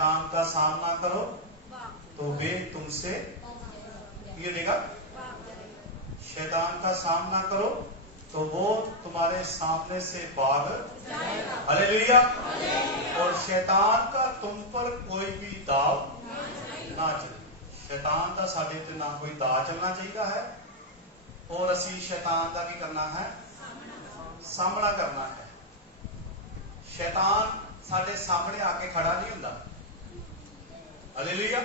शैतान का सामना करो तो वे तुमसे ये देगा, शैतान का सामना करो तो वो तुम्हारे सामने से भाग हालेलुया। और शैतान का तुम पर कोई भी दाव ना चले। शैतान का साडे ते ना कोई दाव चलना चाहिए है और असी शैतान का की करना है, सामना करना है। शैतान साडे सामने आके खड़ा नहीं हुंदा, हालेलुया।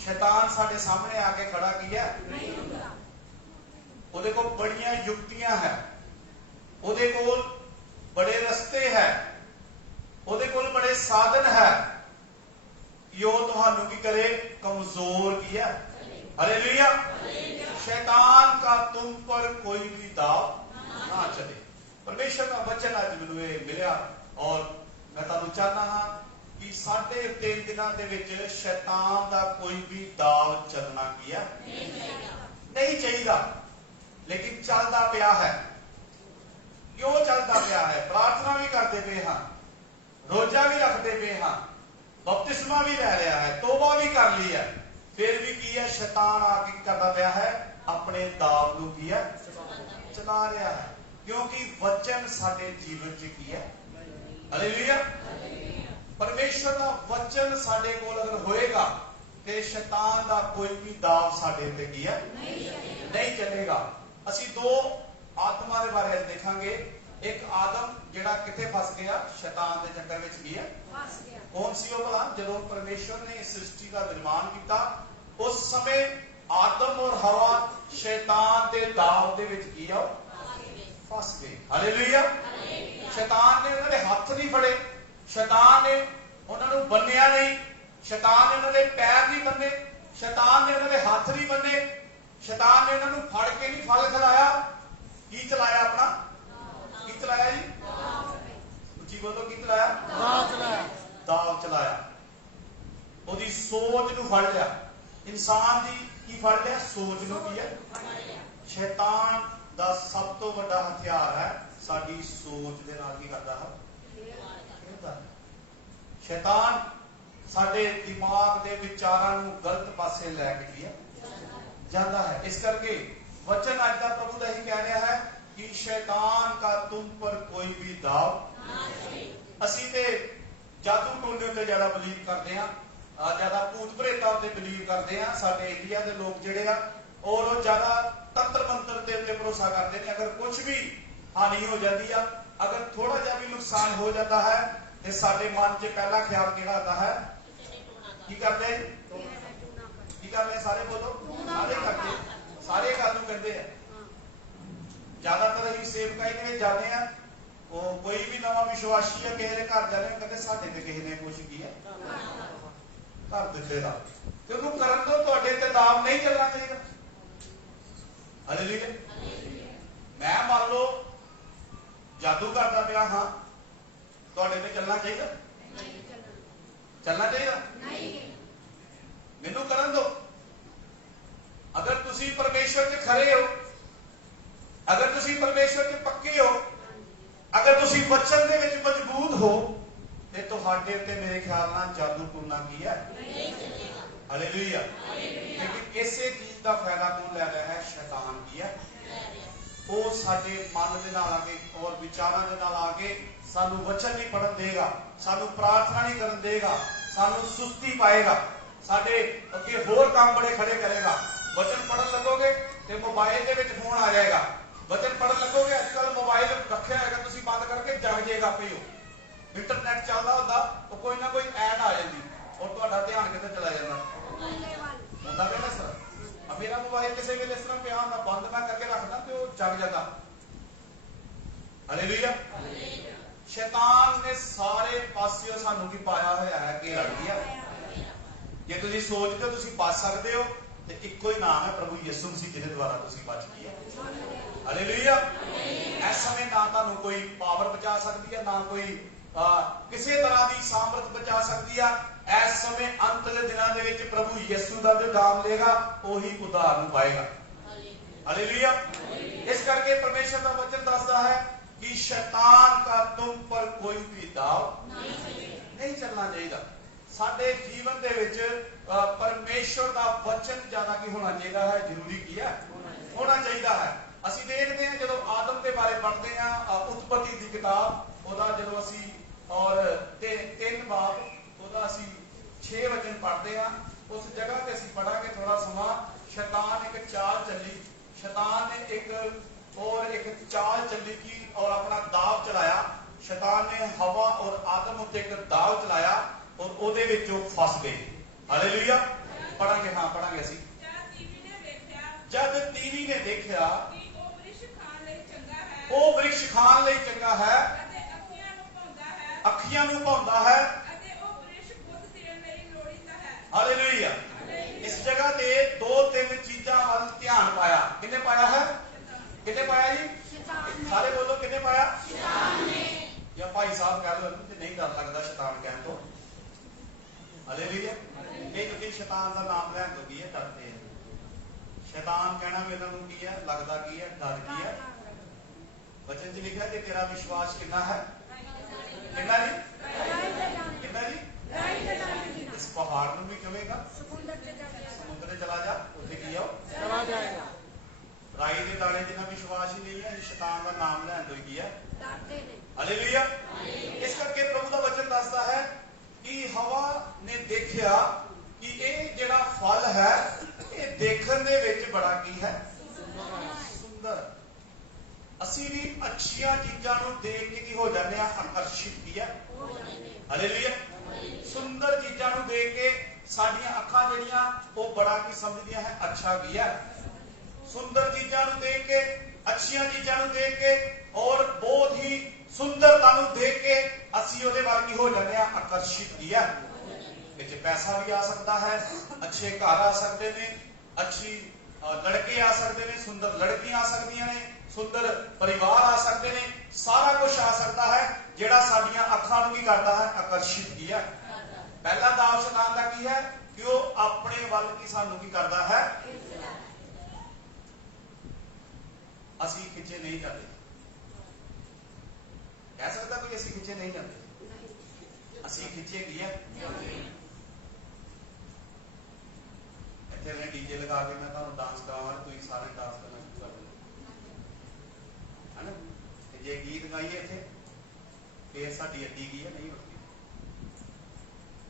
शैतान साडे सामने आके खड़ा किया नहीं हुंदा। ਉਹਦੇ ਕੋਲ ਬੜੀਆਂ ਯੁਕਤੀਆਂ ਹੈ, ਉਹਦੇ ਕੋਲ ਬੜੇ ਰਸਤੇ ਹੈ, ਉਹਦੇ ਕੋਲ ਬੜੇ ਸਾਧਨ ਹੈ ਕਿ ਉਹ ਤੁਹਾਨੂੰ ਕੀ करे, कमजोर किया। हालेलुया। शैतान का तुम पर कोई भी दाव ना चले। परमेश्वर का वचन आज ਮੈਨੂੰ ਇਹ ਮਿਲਿਆ ਔਰ मैं ਤੁਹਾਨੂੰ ਚਾਹਨਾ ਹਾਂ कि साढ़े 3 दिनों ਦੇ ਵਿੱਚ शैतान ਦਾ ਕੋਈ भी दाव ਚੱਲਣਾ किया नहीं चाहिए, लेकिन चलता पिया है। क्यों चलता पिया है? प्रार्थना भी करते पे हाँ, रोजा भी रखते पे हाँ, बपतिस्मा भी ले लिया है, तोबा भी कर ली है, फिर भी की है शैतान आके करता पिया है, अपने दाव नूं की है चला रहा है। क्योंकि वचन साडे जीवन च की है, हालेलुया। परमेश्वर का वचन साडे कोल अगर होएगा ते शैतान का कोई भी दाव साडे ते की है नहीं चलेगा। ਅਸੀਂ दो आत्मा के बारे देखांगे। एक आदम जिहड़ा किथे फस गया, शैतान के चक्कर में गया, कौन सी भला? जदों परमेश्वर ने इस सृष्टि का निर्माण किया उस समय आदम और हवा शैतान के दाव दे विच की फस गए। हालेलुया। शैतान ने उन्होंने हाथ नहीं फड़े, शैतान ने उन्होंने बन्निया नहीं, शैतान ने उन्होंने पैर नहीं बन्ने, शैतान ने उन्होंने हाथ नहीं बन्ने, शैतान ने उन्होंने फड़ के नहीं फल खिलाया। की चलाया? अपना की चलाया जी? उच्ची बोलो, की चलाया? दाव चलाया। ओदी सोच नूं फड़ लिया। इंसान दी की फड़ लिया? सोच नूं की है। शैतान दा सब तो बड़ा हथियार है साडी सोच दे नाल की करदा है। शैतान साडे दिमाग दे विचारां नूं गलत पासे लैके की है जाता है। इस करके वचन आज का प्रभु का ही कह रहा है कि शैतान का तुम पर कोई भी दाव। असी ते जादू टोने ते ज्यादा बिलीव करते हैं, ज्यादा भूत प्रेतां ते बिलीव करते हैं। साडे इंडिया के लोग जिहड़े आ और वो ज्यादा तंत्र मंत्र ते उत्ते भरोसा करते हैं। अगर कुछ भी हानि हो जाती है, अगर थोड़ा जा भी नुकसान हो जाता है तो साडे मन च पहला ख्याल किहड़ा आता है? की करते करने? सारे बोलो, सारे करते, सारे गल कहते हैं। ज्यादातर अभी सेवकाई में जाते हैं, वो कोई भी नवा विश्वासी है किसी के घर जाने कहते साडे ते किसी ने कुछ किया घर दिखेगा ते उन्होंने करन दो, तुहाडे ते दाव नहीं चलना चाहिए। हालेलुया। मैं मान लो जादू करता पिया हाँ, तुहाडे ते चलना चाहिए? चलना चाहिए? मैनू करन दो। अगर तुसी परमेश्वर के खरे हो, अगर तुसी परमेश्वर के पक्के हो, अगर तुसी वचन दे विच मजबूत हो ते तुहाडे ते मेरे ख्याल नाल जादू टूना की है हालेलुया। लेकिन इसे चीज का फायदा कौन ले रहा है? शैतान की है। वो साडे मन दे नाल आके और विचारां दे नाल आके सानू वचन नहीं पढ़न देगा, सानू प्रार्थना नहीं करन देगा, सानू सुस्ती पाएगा, साडे अगे होर काम बड़े खड़े करेगा। वचन पढ़न लगोगे तो मोबाइल दे विच फोन आ जाएगा, वचन पढ़न लगोगे अजकल मोबाइल रखा है तुसी बंद करके जग जाएगा पे हो, इंटरनेट चलता होंदा तो कोई ना कोई ऐड आ जाती और तुहाडा ध्यान किते चला जाता हुंदा कि ना सर। मेरा मोबाइल किसी वेले इस तरह पिया होंदा बंद मैं करके रखदा ते वो जग जाता। हालेलुया। शैतान ने सारे पासियों सानू की पाया होया है घेरा दिया। जे तुसी सोचदे हो तुसी बच सकदे हो ते इक्को ही नाम है प्रभु यीशु मसीह जिहदे द्वारा तुसी बच गए। हालेलुया। इस समय ना तुहानू कोई पावर बचा सकती है, ना कोई किसी तरह की सामर्थ बचा सकती है। इस समय अंत के दिनों के विच प्रभु यीशु का जो नाम लेगा वही उद्धार नूं पाएगा। हालेलुया। इस करके परमेश्वर का वचन दसदा है कि शैतान का तुम पर कोई भी दाव नहीं चलना चाहिए। ਸਾਡੇ ਜੀਵਨ ਦੇ ਵਿੱਚ ਪਰਮੇਸ਼ਵਰ ਦਾ ਵਚਨ ਜ਼ਿਆਦਾ ਕੀ ਹੋਣਾ ਚਾਹੀਦਾ ਹੈ, ਜ਼ਰੂਰੀ ਕੀ ਹੈ, ਹੋਣਾ ਚਾਹੀਦਾ ਹੈ। ਅਸੀਂ ਦੇਖਦੇ ਹਾਂ ਜਦੋਂ ਆਦਮ ਦੇ ਬਾਰੇ ਪੜ੍ਹਦੇ ਹਾਂ, ਉਤਪਤੀ ਦੀ ਕਿਤਾਬ, ਉਹਦਾ ਜਦੋਂ ਅਸੀਂ ਔਰ 3 ਬਾਬ ਉਹਦਾ ਅਸੀਂ 6 ਵਚਨ ਪੜ੍ਹਦੇ ਹਾਂ, ਉਸ ਜਗ੍ਹਾ ਤੇ ਅਸੀਂ ਪੜਾਂਗੇ ਥੋੜਾ ਸਮਾਂ। शैतान एक चाल चली, शैतान ने एक चाल चली की और अपना दाव चलाया। शैतान ने हवा और आदम उत्ते एक दाव चलाया और ओदे विचों फस गए। हालेलुया। पढ़ांगे, हाँ पढ़ांगे असी। जब तीवी ने देखा वो वृक्ष खान लई चंगा है, अखियां नूं भाउंदा है। हालेलुया। इस जगह ते 2-3 चीजां वाल ध्यान पाया। किन्ने पाया है, किन्ने पाया जी, सारे बोलो किन्ने पाया, या भाई साहब कह लो कि नहीं डर लगता शैतान कहने तो। हालेलुया। ये क्योंकि शैतान का नाम लैन तो की है, डरते हैं। शैतान कहना भी इन्हां नूं की है, लगता की है, डर की है। वचन च लिखा कि तेरा विश्वास कितना है, कितना जी, कितना जी, इस पहाड़ में भी कहेगा समुद्र चला जा, उसे की आओ चला जाएगा। राई के दाने जिन्हें विश्वास ही नहीं है, शैतान का नाम लैन तो की है, हालेलुया। इस करके प्रभु का वचन दसदा है कि हवा ने देखा कि ये जिहड़ा फल है ये देखण दे विच बड़ा की है, सुंदर। असी भी अच्छियां चीजां नूं देख के की हो जाने आकर्षित की है, हालेलुया। सुंदर चीजां नूं देख के साडियां अखां जिहड़ियां वो बड़ा की समझदियां है, अच्छा की है। सुंदर चीजां नूं देख के, अच्छियां चीजां नूं देख के और बहुत ही सुंदरता नूं देख के असी उहदे वल की हो जाने आकर्षित की है। इत्थे पैसा भी आ सकता है, अच्छे घर आ सकते ने, अच्छी लड़के आ सकते ने, सुंदर लड़कियां आ सकदियां ने, सुंदर परिवार आ सकते ने, सारा कुछ आ सकता है जिहड़ा साडियां अखां नूं की करदा है, आकर्षित की है। पहला दाव शैतान का की है कि वो अपने वल की सानू की करता है, असी खिंचे नहीं जाते। कह सकता कोई असी खिंचे नहीं जाते, असी खिंचे की है। इत्थे मैं डीजे लगा के मैं तुहानू डांस करावां, तुसीं सारे डांस करना शुरू कर दो, है ना। जे गीत गाइए इत्थे फिर साडी अड्डी की है नहीं होती।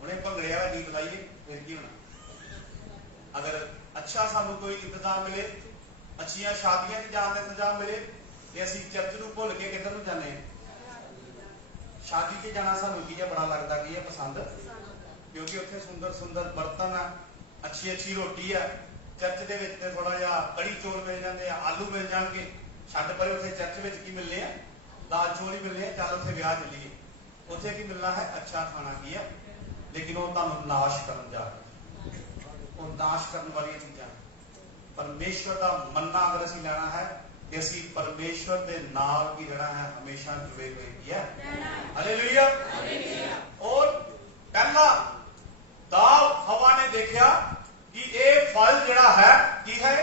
उन्हें भंगड़े वाला गीत लाइए फिर की होना। अगर अच्छा सानू कोई इंतजाम मिले, अच्छियां शादियां च जाने का इंतजाम मिले, तो असी चर्च नूं भुल के किधर नूं जाने, शादी च जाना सानू की है बड़ा लगता की है पसंद, क्योंकि उत्थे सुंदर सुंदर बर्तन है, अच्छी अच्छी रोटी है। चर्च दे विच थोड़ा जिहा कड़ी चौल मिल जाते हैं, आलू मिल जाएंगे, छड्ड परे उत्थे चर्च विच की मिलने हैं, दाल चौल ही मिलने हैं। चल उत्थे विआह चलीए, उत्थे की मिलना है, अच्छा खाना की है, लेकिन वो तुहानू नाश करन जा रहे, वो नाश करने वाली चीज़ां। परमेश्वर का मन्ना अगर असीं लैना है कि असीं परमेश्वर के नाल की रहना है, हमेशा जुड़े हुए की है, हालेलुया। और पहला दाव हवा ने देखा कि ये फल जिहड़ा है की है,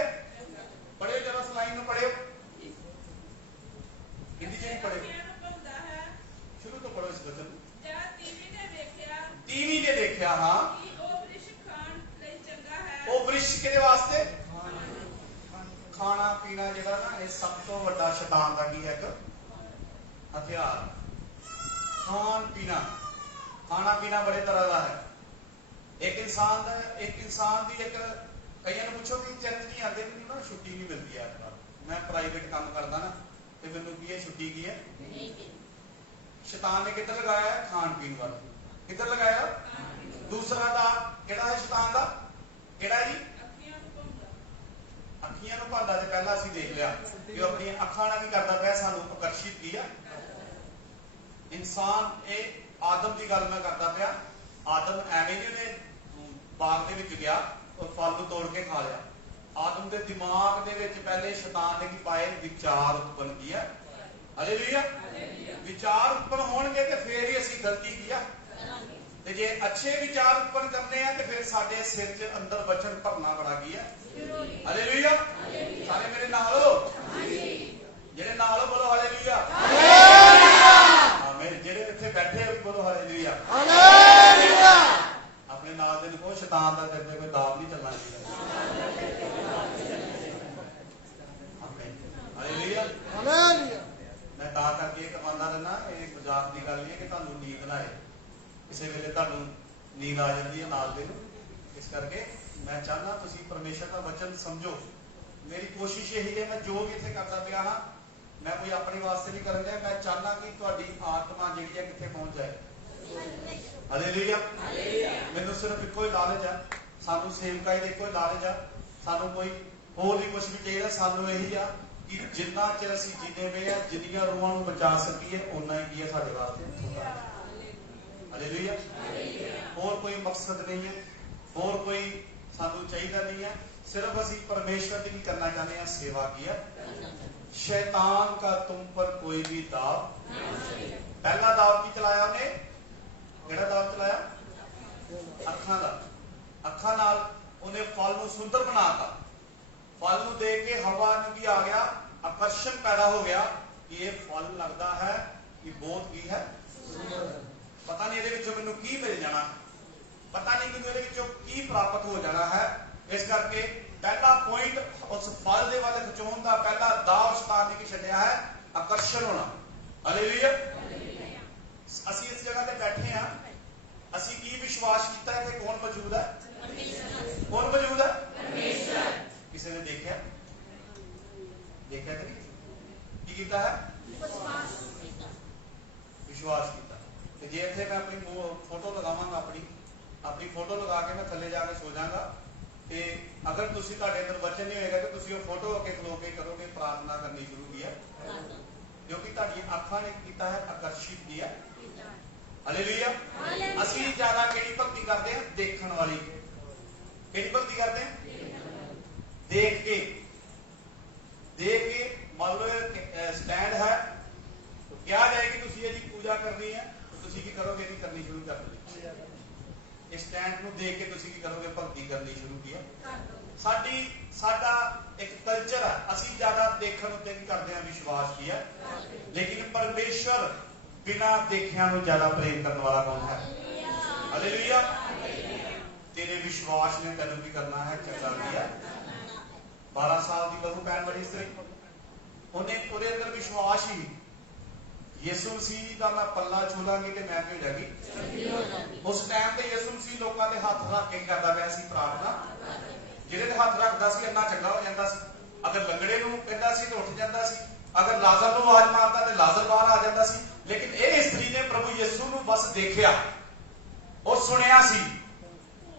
पढ़े जरा स्लाइड में पढ़े, हिंदी च नहीं पढ़े, शुरू तो पढ़ो इस वचन। टीवी ने देखा, हाँ वो वृक्ष के वास्ते खाना पीना जिहड़ा ना, ये सब तो बड़ा शैतान का की है एक हथियार। खान पीना, खाना पीना बड़े तरह का है। एक इंसान की एक कईयां नूं पूछो कि चर्च नहीं आते, मैनूं ना छुट्टी नहीं मिलती है। मैं प्राइवेट काम करता ना, तो मैनूं की है छुट्टी की है। शैतान ने किधर लगाया है, खान पीन वाला किधर लगाया। दूसरा दा केड़ा है शैतान दा, केड़ा जी, अखियां नूं भांदा। ते पहला असीं देख लिया कि अपनी अखां नाल की करदा पिया, सानू आकर्षित किया। इंसान ये आदम की गल मैं करदा पिया। आदम एवें ही उहने बाग दे विच गया और फल नूं तोड़ के खा लिया। आदम के दिमाग दे विच पहले शैतान ने की पाए, विचार उत्पन्न किया, हालेलुया। विचार उत्पन्न होणगे ते फिर ही असीं गलती किया। ते जे अच्छे विचार उत्पन्न करने हैं तो फिर साडे सिर च अंदर वचन भरना बड़ा की है, हालेलुया। सारे मेरे नाल हो, जेड़े नाल हो बोलो हालेलुया, आमीन। जेड़े इत्थे बैठे हो बोलो हालेलुया, अपने नाल दे को शैतान दा तेरे ते कोई दाव नहीं चलना चाहिए। Hallelujah hallelujah. मैं तां करके करवांदा रहना, ये मजाक की गल नहीं है कि तुहानू नींद ना आए, किसी वेले तुहानू नींद आ जाती है नाल दे। इस करके मैं चाहना तुसीं परमेश्वर का वचन समझो। मेरी कोशिश यही है, मैं जो भी इत्थे करदा पिया हाँ, मैं कोई अपने वास्ते नहीं करन दिया, मैं चाहना कि तुहाडी आत्मा जिहड़ी है कित्थे पहुंच जाए। हालेलुया मैनू सिर्फ इको ही लालच है, सानू सेवकाई दे इको ही लालच है, सानू कोई होर भी कुछ भी चाहिए, सानू यही आ कि जिन्ना चिर असीं जीने पे है, जिन्नियां रूहां नूं बचा सकीए उन्ना ही की है साडे वास्ते। हालेलुया होर कोई मकसद नहीं है, होर कोई सानू चाहिए नहीं है, सिर्फ असीं परमेश्वर की भी करना चाहते हैं सेवा की है। शैतान का तुम पर कोई भी दाव, पहला दाव की चलाया उन्हें, केड़ा दाव चलाया? अखां दा। अखां नाल उन्हें फल नूं सुंदर बनाता, फल नूं देख के हवा नूं की आ गया, आकर्षण पैदा हो गया कि ये फल लगता है कि बहुत की है, पता नहीं ये मैनू की मिल जाना, पता नहीं मैनू ये की प्राप्त हो जाना है। इस करके पहला पॉइंट उस फल दे वाले खिचाउण दा पहला दाव शैतान ने की छड्डिया है, आकर्षण होना। हालेलुया असीं इस जगह ते बैठे हैं, असीं की विश्वास किया है कि कौन मौजूद है? कौन मौजूद है? किसी ने देखा? देखा कि नहीं किया है? विश्वास किया। जे इत्थे मैं अपनी फोटो लगावांगा, अपनी फोटो लगा के मैं थले जाके सो जाऊंगा, तो अगर तुसीं तुहाडे अंदर वचन नहीं होएगा तो तुसीं वो फोटो अगे खलो के करोगे प्रार्थना करनी शुरू की है, क्योंकि तुहाडी अखां ने किया है, आकर्षित किया। हालेलुया असीं ज्यादा किहड़ी भगती करते हैं? देखण वाली। किहड़ी भगती करते हैं? देख के मान लो स्टैंड है तो क्या जाएगी तुसीं जी पूजा करनी है तो तुसीं की करोगे? नहीं करनी शुरू कर दी। स्टैंड नूं देख के तुसीं की करोगे? भगती करनी शुरू की है। साडा एक कल्चर है, असीं ज्यादा देखण उत्ते नहीं करते हैं विश्वास की है, लेकिन परमेश्वर बिना देखिया नूं ज्यादा प्रेम करने वाला कौन है? हालेलुया तेरे विश्वास ने तैनूं की करना है, चंगा किया। 12 साल की लहू पैन वाली स्त्री, उन्हें ਉਹਦੇ अंदर विश्वास ही यीशु मसीह का मैं पल्ला छू लांगी तो मैं की हो जाएगी। उस टाइम ते यीशु मसीह लोगों के हाथ रख के करता पाया सी प्रार्थना, जिहदे हाथ रखदा सी इन्ना चंगा हो जाता सी। अगर लंगड़े नूं कहंदा सी तो उठ जाता सी, अगर लाजर नूं आवाज मारता तो लाजर बाहर आ जाता सी। लेकिन यह स्त्री ने प्रभु यीशु नूं बस देखिया और सुनिया सी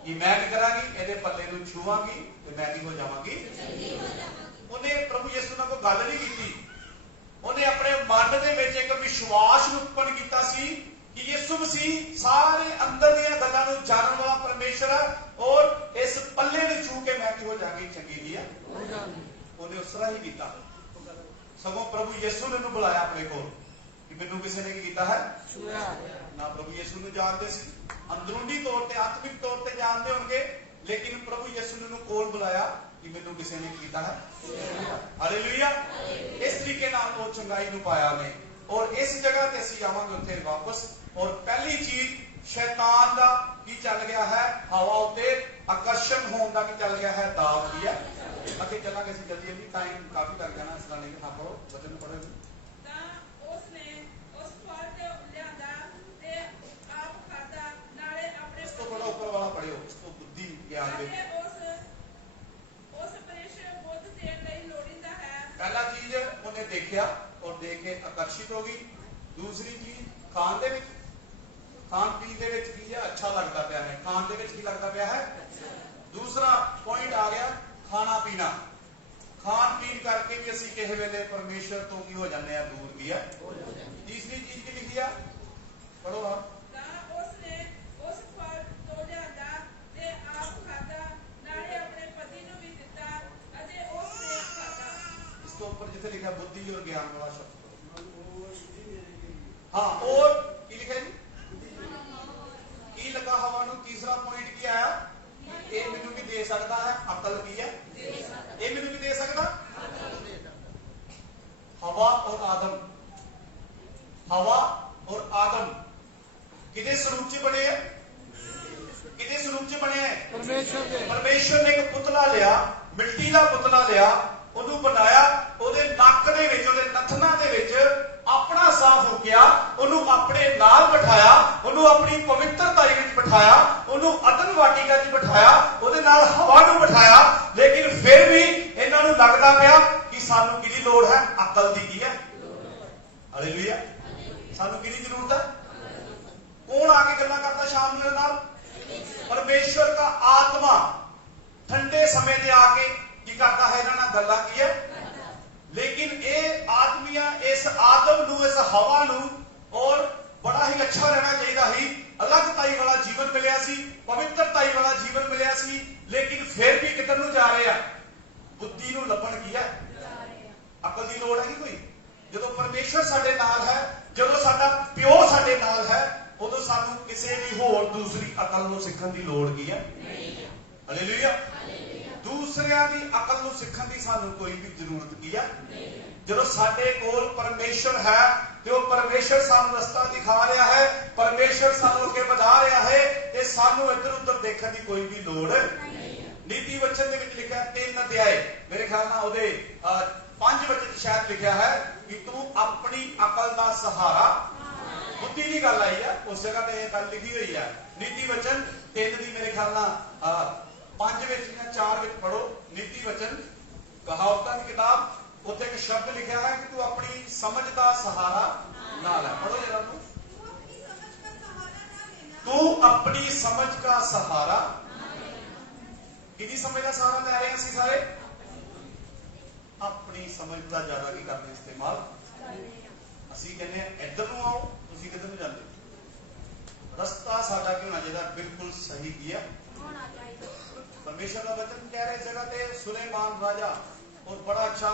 कि मैं की करांगी, इहदे पल्ले नूं छूवांगी तो मैं की हो जावांगी। उन्हें प्रभु यीशु नाल कोई गल नहीं की, उन्हें अपने मन दे विच एक विश्वास उत्पन्न किया सी कि यीशु मसीह सारे अंदर दीयां गल्लां नूं जानन वाला परमेश्वर है और इस पल्ले नूं छू के मैं की हो जांगी, चंगी की है। उन्हें उस तरह ही किया, सगों प्रभु यीशु ने उन्हें बुलाया अपने कोल कि मैनूं किसी ने की किया है ना। प्रभु यीशु नूं जानदे सी, अंदरूनी तौर ते आत्मिक तौर ते जानदे होणगे, लेकिन प्रभु यीशु ने उन्हें कोल बुलाया कि मैनूं किसी ने किया है। हालेलुया इस तरीके नाल वो चंगाई नूं पाया ने। और इस जगह ते असीं आवांगे उत्थे वापस। और पहली चीज शैतान दा की चल गया है, हवा उत्ते आकर्षण होण दा की चल गया है, दाव की है। अगे चलांगे असीं जल्दी जल्दी, टाइम काफी लग जाना इस गाने के। हाँ पढ़ो वचन पढ़ो। तां उसने उस फल ते लिआंदा ते आप खाता, नाले अपने इसको थोड़ा ऊपर वाला पढ़ियो, इसको बुद्धि ज्ञान दे। पहला चीज उन्हें देखा और देख के आकर्षित हो गई। दूसरी चीज खान दे विच, खान पीन दे विच की है, अच्छा लगता पाया है। खान दे विच की लगता पाया है। दूसरा पॉइंट आ गया खाना पीना। खान पीन करके भी असीं किसी वेले परमेश्वर तो की हो जाने हैं, दूर भी है। तीसरी चीज की लिखी है, पढ़ो आप। उसने उस फल तो लिआंदा ते आप खाता, नाले अपने पति नूं भी दित्ता अते उसने खाता। इसके ऊपर जिथे लिखा बुद्धि और ज्ञान वाला शब्द, हाँ और की लिखा जी की लगा हवा नूं। तीसरा पॉइंट की आया, ये मैनू भी दे सकता है, अकल की है। ये मैनू भी दे सकता, हवा और आदम, हवा और आदम किदे स्वरूप च बने हैं? किदे स्वरूप च ਪੁਤਲਾ ਲਿਆ, ਮਿੱਟੀ ਦਾ ਪੁਤਲਾ ਲਿਆ, ਉਹਨੂੰ ਬਣਾਇਆ, ਉਹਦੇ ਨੱਕ ਦੇ ਵਿੱਚ, ਉਹਦੇ ਨਥਨਾਂ ਦੇ ਵਿੱਚ ਆਪਣਾ ਸਾਹ ਫੂਕਿਆ, ਉਹਨੂੰ ਆਪਣੇ ਨਾਲ ਬਿਠਾਇਆ, ਉਹਨੂੰ ਆਪਣੀ ਪਵਿੱਤਰਤਾਈ ਵਿੱਚ ਬਿਠਾਇਆ, ਉਹਨੂੰ ਅਦਨ ਵਾਟਿਕਾ 'ਚ ਬਿਠਾਇਆ, ਉਹਦੇ ਨਾਲ ਹਵਾ ਨੂੰ ਬਿਠਾਇਆ। ਲੇਕਿਨ ਫਿਰ ਵੀ ਇਹਨਾਂ ਨੂੰ ਲੱਗਦਾ ਪਿਆ ਕਿ ਸਾਨੂੰ ਕਿਹਦੀ ਲੋੜ ਹੈ? ਅਕਲ ਦੀ। ਕੀ ਹੈ? ਹਾਲੇਲੂਇਆ। ਸਾਨੂੰ ਕਿਹਦੀ ਜ਼ਰੂਰਤ ਹੈ? कौन आके गल्ला करता शाम मेरे नाल? परमेश्वर का आत्मा ठंडे समय दे आके की करता है इन्हां नाल गल्ला की है। लेकिन ये आदमियां इस आदम नू, इस हवा नू और बड़ा ही अच्छा रहना चाहिए ही, अलगताई वाला जीवन मिलिया सी, पवित्रताई वाला जीवन मिलिया सी, लेकिन फिर भी किधर नू जा रहे हैं? बुद्धि नू लभण की है? अकल की लोड़ है कि कोई? जदों परमेश्वर साडे नाल है, जदों साडा प्यो साडे नाल है, उदों सानू किसी भी होर दूसरी अकल नू सीखण दी लोड़ की है? हालेलुया। दूसरियां दी अकल नू सीखण दी सानू कोई भी जरूरत की है? जदों साडे कोल परमेश्वर है ते ओह परमेश्वर सानू रस्ता दिखा रहा है, परमेश्वर सानू अगे वधा रहा है, ते सानू इधर उधर देखण दी कोई भी लोड़ नहीं। नीति वचन दे विच लिखिआ 3 अध्याय, मेरे ख्याल नाल ओहदे 5 वचन शायद लिखिआ है कि तू अपनी अकल दा सहारा, बुद्धि की गल आई है, उस जगह पे गल लिखी हुई है। नीति वचन 3 दी मेरे ख्याल नाल 5 विच या 4 विच पढ़ो। नीति वचन कहावतां की किताब, उत्थे एक शब्द लिखा है कि तू अपनी समझ का सहारा ना ले। पढ़ो जरा, तू अपनी समझ का सहारा। किहदी समझ का सहारा ले रहे हैं असीं सारे? अपनी समझ का ज्यादा की करते इस्तेमाल। ਅਸੀਂ ਕਹਿੰਦੇ ਆ ਇੱਧਰ ਨੂੰ आओ, ਤੁਸੀਂ ਕਿੱਧਰ ਨੂੰ ਜਾਂਦੇ? ਰਸਤਾ ਸਾਡਾ ਕੀ ਹੋਣਾ ਚਾਹੀਦਾ? ਬਿਲਕੁਲ ਸਹੀ ਕੀ ਹੈ? ਹੋਣਾ ਚਾਹੀਦਾ। परमेश्वर का वचन कह रहे इस जगह पे सुलेमान राजा और बड़ा अच्छा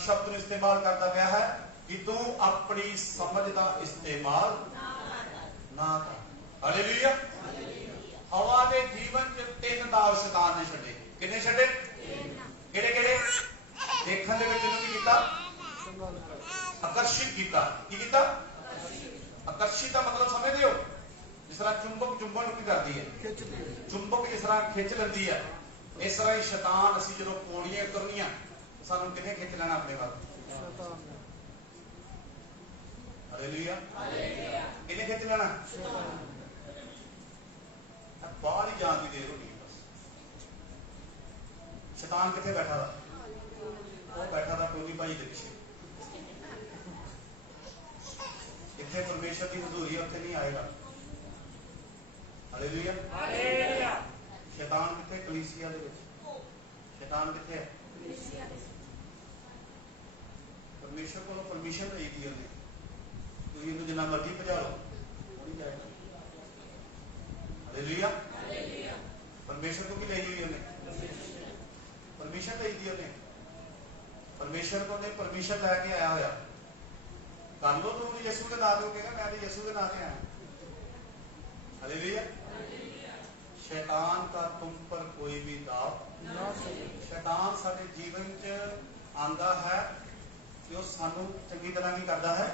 शब्द ਨੂੰ इस्तेमाल करता गया है कि तू अपनी समझ का इस्तेमाल ना कर। हालेलुया। हवा के जीवन च 3 दाव शैतान ने छड्डे। किन्ने छड्डे? किहड़े किहड़े? देखण दे विच ਇਹਨੂੰ ਕੀ ਕੀਤਾ? आकर्षित किया। की किया? आकर्षित का मतलब समझते हो? जिस तरह चुंबक चुंबन की करती है, चुंबक जिस तरह खिंच लेती है, इस तरह ही शैतान असीं जदों पौड़ियां करनियां सानूं किन्ने खिंच लेना अपने वाल? हालेलुया। किन्ने खिंच लेना? बाहर ही जान की देर होनी है। बस शैतान कित्थे बैठा था? वो बैठा था टोनी भाई दे पिछे। जिथे परमेश्वर की हजूरी उत्थे नहीं आएगा। हालेलुया। हालेलुया। शैतान किथे? कलीसिया दे विच। शैतान किथे है? कलीसिया दे। परमेश्वर को परमिशन दी दी उन्हें, तुसीं इहनूं जिन्ना मर्जी भजा लो, वो नहीं जाएगा। हालेलुया। हालेलुया। परमेश्वर को की दी हुई उन्हें? परमिशन दी दी उन्हें। परमेश्वर को उन्हें परमिशन लैके आया होया। कर लो तू यीशु के नाम कहेगा, मैं भी यीशु के नाम से आया। हालेलुया। शैतान का तुम पर कोई भी दाव ना सके। शैतान साडे जीवन च आंदा है कि वह सानू चंगी तरह की करता है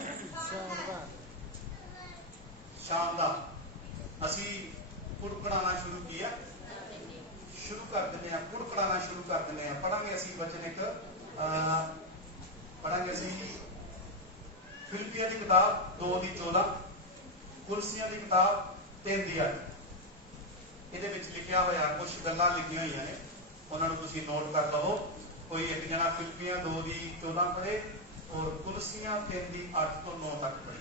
शानदार। असी कुड़कड़ाना शुरू किया, शुरू कर दें, कुड़कड़ाना शुरू कर दें। पढ़ांगे असी वचन एक पढ़ांगे असी फिलिपियां की किताब 2:14, कुलसियां की किताब 3:8। ਇਹਦੇ ਵਿੱਚ ਲਿਖਿਆ ਹੋਇਆ ਕੁਝ ਗੱਲਾਂ ਲਿਖੀਆਂ ਹੋਈਆਂ ਨੇ, ਉਹਨਾਂ ਨੂੰ ਤੁਸੀਂ ਨੋਟ ਕਰ ਲਵੋ। ਕੋਈ ਇੱਕ ਜਣਾ ਫਿਲਿਪੀਆਂ 2:14 ਪੜ੍ਹੇ ਔਰ ਕੁਲਸੀਆਂ 3:8 ਤੋਂ 9 ਤੱਕ ਪੜ੍ਹੇ।